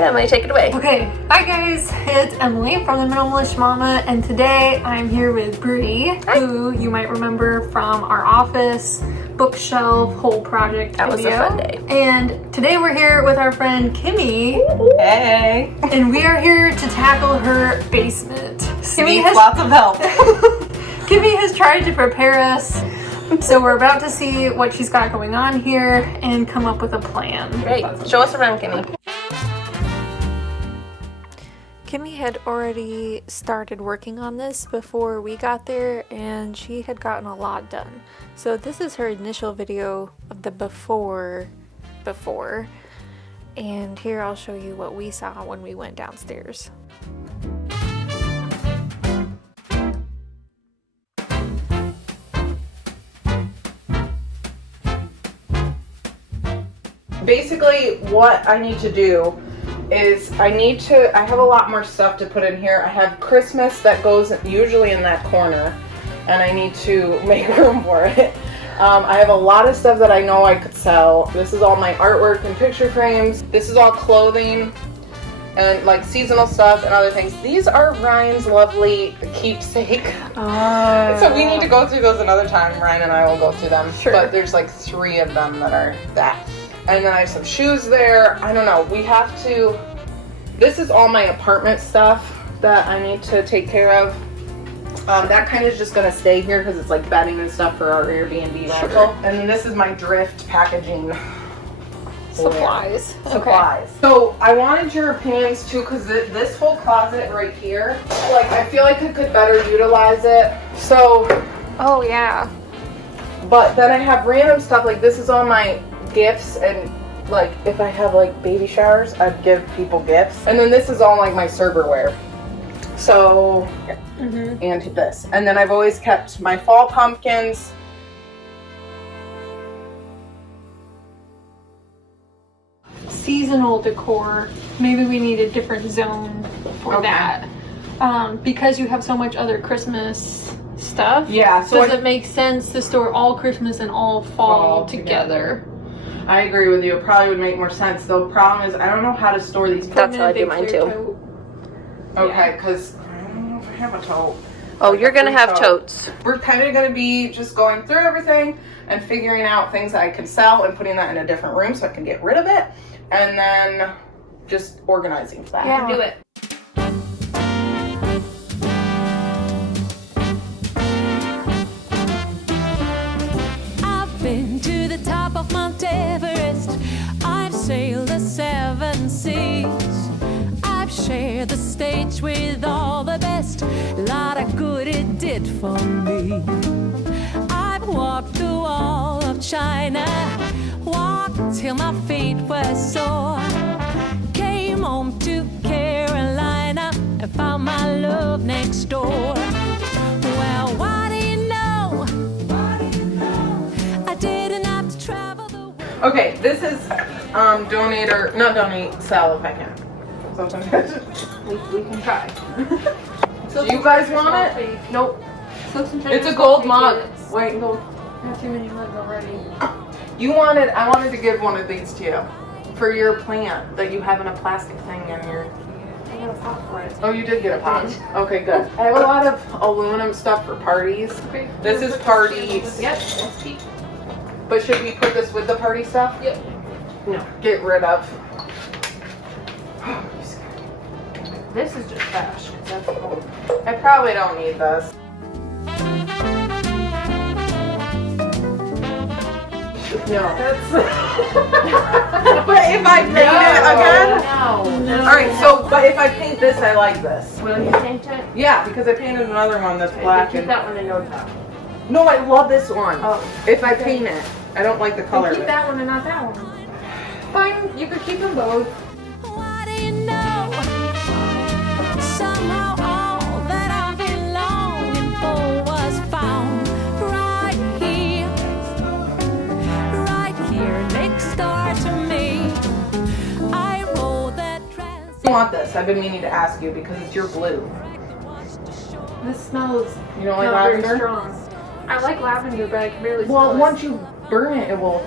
right, Emily, take it away. Okay, hi guys, it's Emily from the Minimalist Mama, and today I'm here with Bre, who you might remember from our office bookshelf whole project That video. was a fun day. And today we're here with our friend Kimmy. Hey! And we are here to tackle her basement. Needs lots of help. Kimmy has tried to prepare us, so we're about to see what she's got going on here and come up with a plan. Great. Show us around, Kimmy. Kimmy had already started working on this before we got there, and she had gotten a lot done. So this is her initial video of the before, and here I'll show you what we saw when we went downstairs. Basically, what I need to do is I have a lot more stuff to put in here. I have Christmas that goes usually in that corner, and I need to make room for it. I have a lot of stuff that I know I could sell. This is all my artwork and picture frames. This is all clothing and like seasonal stuff and other things. These are Ryan's lovely keepsake. So we need to go through those another time. Ryan and I will go through them. Sure. But there's like 3 of them that are that. And then I have some shoes there. I don't know. We have to... This is all my apartment stuff that I need to take care of. That kind of is just going to stay here because it's like bedding and stuff for our Airbnb rental. And then this is my drift packaging. Supplies. Supplies. Okay. So I wanted your opinions too, because this whole closet right here, like I feel like I could better utilize it. So... Oh, yeah. But then I have random stuff, like this is all my gifts, and like if I have like baby showers, I'd give people gifts. And then this is all like my serverware. So, and this. And then I've always kept my fall pumpkins. Seasonal decor. Maybe we need a different zone for that. Because you have so much other Christmas stuff. Yeah. So does it make sense to store all Christmas and all fall together? I agree with you. It probably would make more sense. The problem is I don't know how to store these. That's how I do mine too. Okay, because I don't know if I have a tote. Oh, you're gonna have totes. We're kind of gonna be just going through everything and figuring out things that I can sell and putting that in a different room so I can get rid of it, and then just organizing that. Yeah. Do it. I've been to the top of Mount Everest. I've sailed the 7 seas. I've shared the stage with all the best. Lot of good it did for me. I've walked the wall of China, walked till my feet were sore. Came home to Carolina and found my love next door. Well, what do you know? I didn't have to travel the world. Okay, this is sell if I can. We can try. Do you guys want it? Nope. It's a gold mug. White and gold. I have too many mugs already. I wanted to give one of these to you for your plant that you have in a plastic thing in your... I got a pot for it. Oh, you did get a pot. Okay, good. I have a lot of aluminum stuff for parties. Okay. This is parties. Yep, that's cheap. But should we put this with the party stuff? Yep. No. Get rid of. This is just trash. That's old. I probably don't need this. No. That's... But if I paint it again? No. Alright, so, but if I paint this, I like this. Will you paint it? Yeah, because I painted another one that's black. Keep that one in no time. No, I love this one. Oh. If I paint it. I don't like the color of Keep it. that one and not that one. Fine, you could keep them both. What do you know? Somehow all that I've been longing for was found right here next door to me. I wrote that I want this. I've been meaning to ask you because it's your blue. This smells You don't like not very lavender? strong. I like lavender, but I can barely smell Well, it. once you burn it, it will.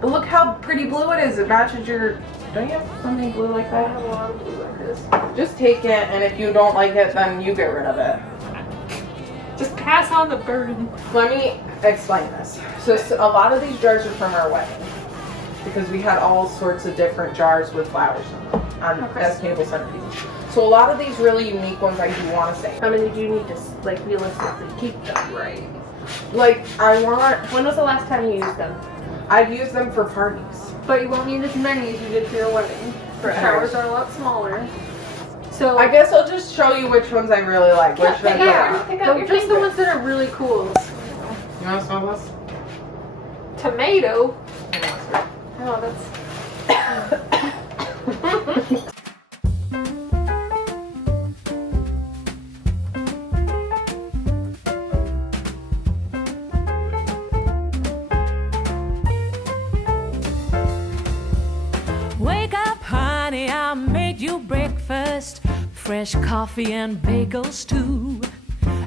But look how pretty blue it is. It matches your Don't you have something blue like that? I have a lot of blue like this. Just take it, and if you don't like it, then you get rid of it. Just pass on the burden. Let me explain this. So a lot of these jars are from our wedding because we had all sorts of different jars with flowers in them as table centerpieces. So a lot of these really unique ones I do want to save. How many do you need to like realistically keep them? Right. Like I want. When was the last time you used them? I've used them for parties. But you won't need as many as you did for your wedding. The showers are a lot smaller. So I guess I'll just show you which ones I really like. Which ones just the ones that are really cool. You want to smell this? Tomato. Oh, that's. Wake up, honey, I made you breakfast. Fresh coffee and bagels too.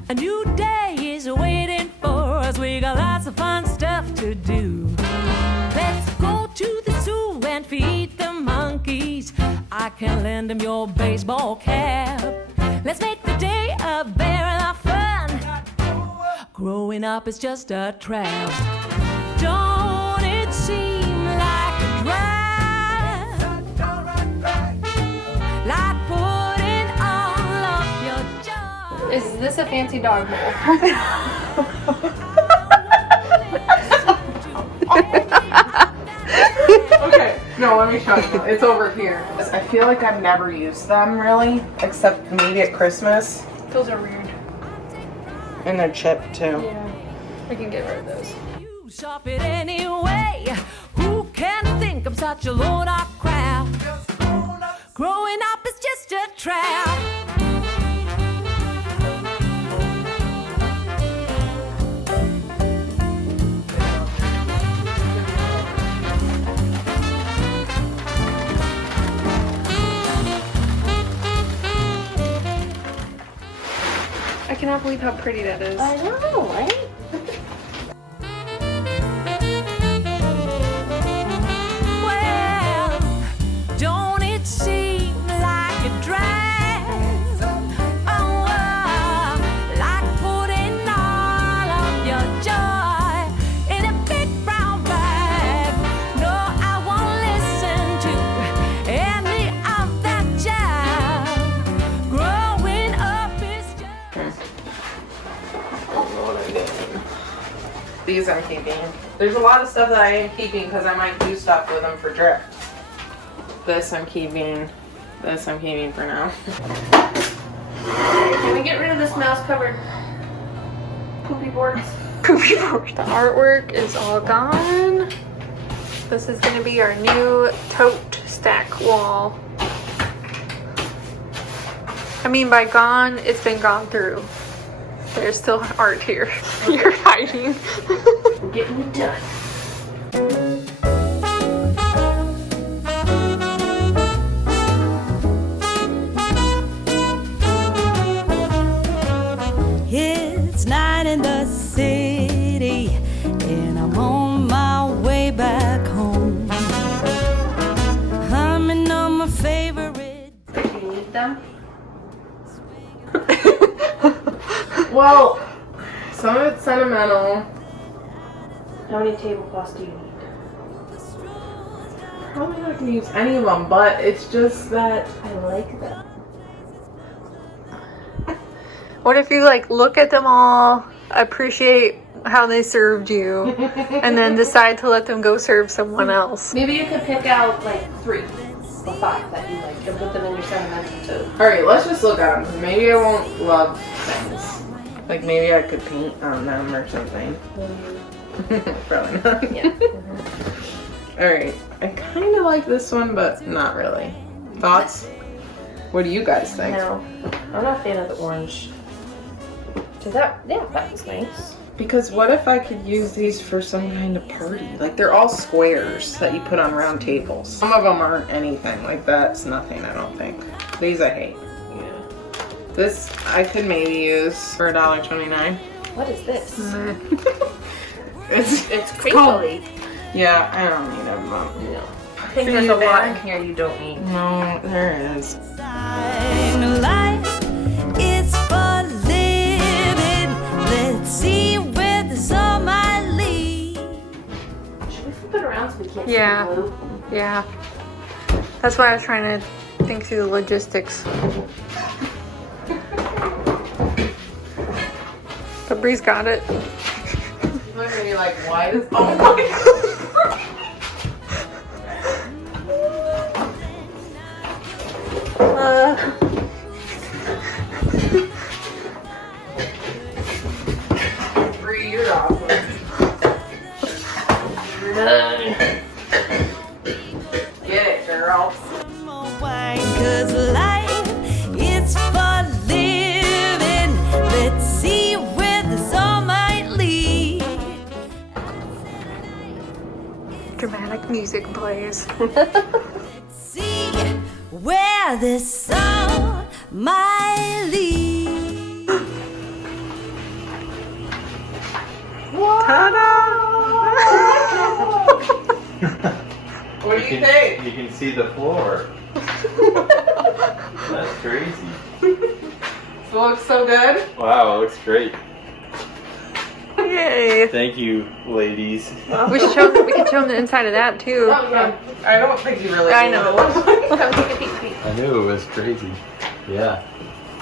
A new day is waiting for us. We got lots of fun stuff to do. Let's go to the zoo and feed the monkeys. I can lend them your baseball cap. Let's make the day a barrel of fun. Growing up is just a trap. Don't it seem like a drag? Like putting all of your joy. Is this a fancy dog bowl? Okay, no, let me show you. It's over here. I feel like I've never used them really, except maybe at Christmas. Those are weird. And they're chipped too. Yeah, we can get rid of those. You shop it anyway. Who can think I'm such a low-down crap? Growing up is just a trap. I cannot believe how pretty that is. I know, right? Well, don't it seem like a drag? Oh, like putting all of your joy in a big brown bag. No, I won't listen to any of that jive. Growing up is just... These I'm keeping. There's a lot of stuff that I am keeping because I might do stuff with them for drift. This I'm keeping. This I'm keeping for now. Can we get rid of this mouse covered poopy boards? Poopy board. The artwork is all gone. This is gonna be our new tote stack wall. I mean, by gone, it's been gone through. There's still art here. You're hiding. We're getting it done. It's 9 in the city, and I'm on my way back home. Humming on my favorite. Do you need them? Well, some of it's sentimental. How many tablecloths do you need? Probably not gonna use any of them, but it's just that I like them. What if you like look at them all, appreciate how they served you, and then decide to let them go serve someone else? Maybe you could pick out like 3 or 5 that you like and put them in your sentimental too. Alright, let's just look at them because maybe I won't love things. Like maybe I could paint on them or something. Probably not. Yeah. Alright, I kind of like this one, but not really. Thoughts? What do you guys think? No, I'm not a fan of the orange. That was nice. Because what if I could use these for some kind of party? Like they're all squares that you put on round tables. Some of them aren't anything. Like that's nothing, I don't think. These I hate. Yeah. This I could maybe use for $1.29. What is this? It's It's crinkly. Yeah, I don't need them. No. think See there's you a lot there. in here you don't need. No, there is. Life is for living. Let's see where this all might lead. Should we flip it around so we can't Yeah. see the blue? Yeah. That's why I was trying to think through the logistics. But Bree's got it. Look at me like, why does... Oh my god. Bree, you're awesome. Get it, girl. Cause life is for living. Let's see where this all might lead. Dramatic music plays. See where this all might lead. What do you think? You can see the floor. That's crazy. It looks so good. Wow, it looks great. Yay! Thank you, ladies. We could show them the inside of that too. Oh, yeah. I don't think you really I do. know. Come take a peek, peek. I knew it was crazy. Yeah.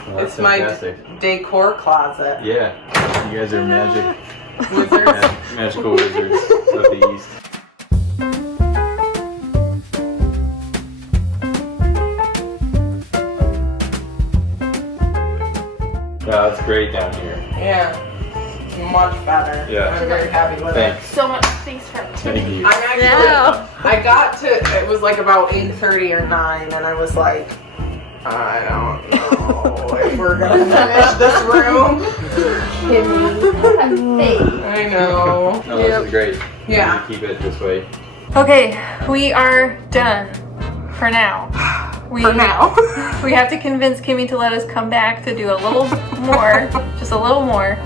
Well, that's It's my fantastic. decor closet. Yeah. You guys are Wizards. magical wizards of the East. Yeah, it's great down here. Yeah. Much better. Yeah. I'm very happy with Thanks. So much thanks for Thank you. it. I'm actually, Yeah. I got to, it was like about 8:30 or 9, and I was like, I don't know if we're gonna finish this room. Kimmy. I know. No, this is great. Yeah. You keep it this way. Okay, we are done for now. For now. We have to convince Kimmy to let us come back to do a little more, just a little more.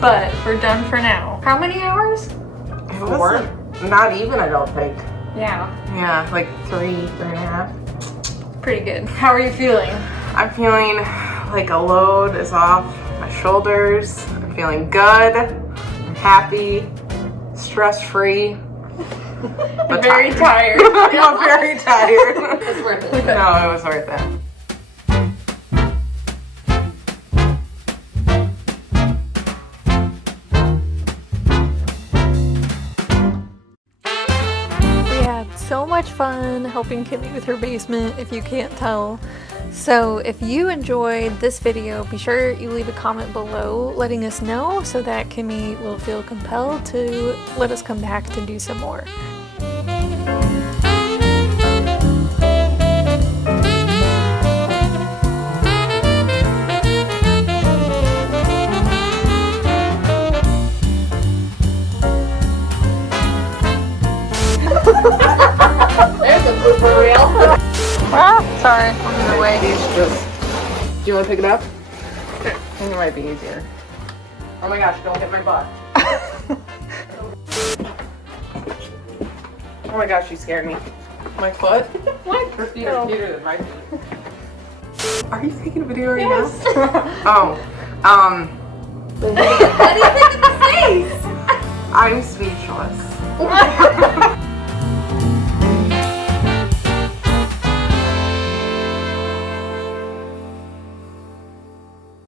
But we're done for now. How many hours? 4? Not even, I don't think. Yeah, Yeah, like 3.5. pretty good. How are you feeling? I'm feeling like a load is off my shoulders. I'm feeling good. I'm happy, stress-free. But Very tired. I'm very tired. It's worth it. No, it was worth it. We had so much fun helping Kimmy with her basement, if you can't tell. So if you enjoyed this video, be sure you leave a comment below letting us know so that Kimmy will feel compelled to let us come back to do some more. There's a blooper reel. Sorry, I'm in the way. Do you want to pick it up? I think it might be easier. Oh my gosh, don't hit my butt. Oh my gosh, you scared me. My foot? What? Her feet are cuter than my feet. Are you taking a video right now? What do you think of the face? I'm speechless.